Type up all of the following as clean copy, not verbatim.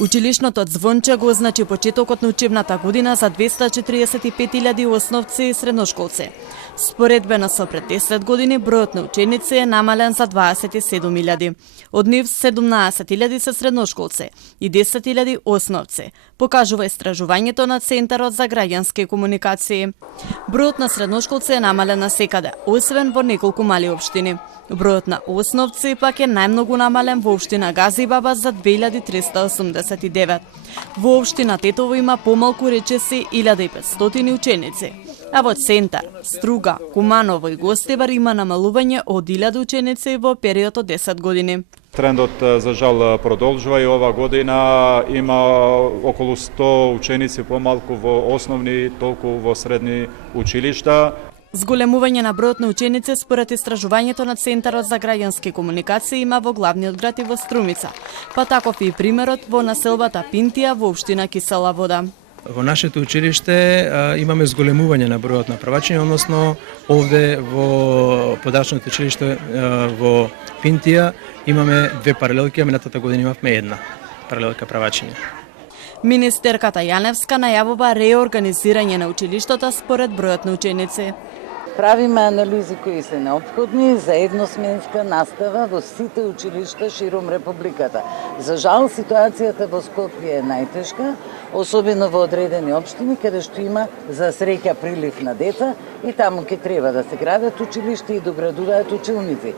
Училишното звонче го означи почетокот на учебната година за 245.000 основци и средношколци. Споредбено со пред 10 години, бројот на ученици е намален за 27.000. Од нив 17.000 се средношколци и 10.000 основци, покажува истражувањето на Центарот за граѓански комуникации. Бројот на средношколци е намален насекаде, освен во неколку мали општини. Бројот на основци пак е најмногу намален во општина Газибаба за 2389. Во општина Тетово има помалку речиси 1500 ученици. А во Центар, Струга, Куманово и Гостивар има намалување од 1000 ученици во период од 10 години. Трендот за жал продолжува и ова година има околу 100 ученици помалку во основни, толку во средни училишта. Зголемување на бројот на ученици според истражувањето на Центарот за граѓански комуникации има во главниот град и во Струмица, па таков и примерот во населбата Пинтија во општина Кисела Вода. Во нашето училиште имаме зголемување на бројот на правачиња, односно овде во подачното училиште во Пинтија имаме две паралелки, а минатата година имавме една паралелка правачиња. Министерката Јаневска најавува реорганизирање на училиштата според бројот на ученици. Правиме анализи кои се неопходни за едносменска настава во сите училишта широм Републиката. За жал, ситуацијата во Скопје е најтешка, особено во одредени општини, каде што има за среќа прилив на деца и таму ќе треба да се градат училишта и доградуваат училници.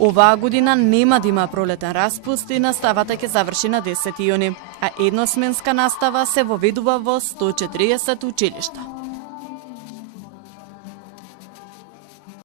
Оваа година нема да има пролетен распуст и наставата ќе заврши на 10 јуни, а едносменска настава се воведува во 140 училишта.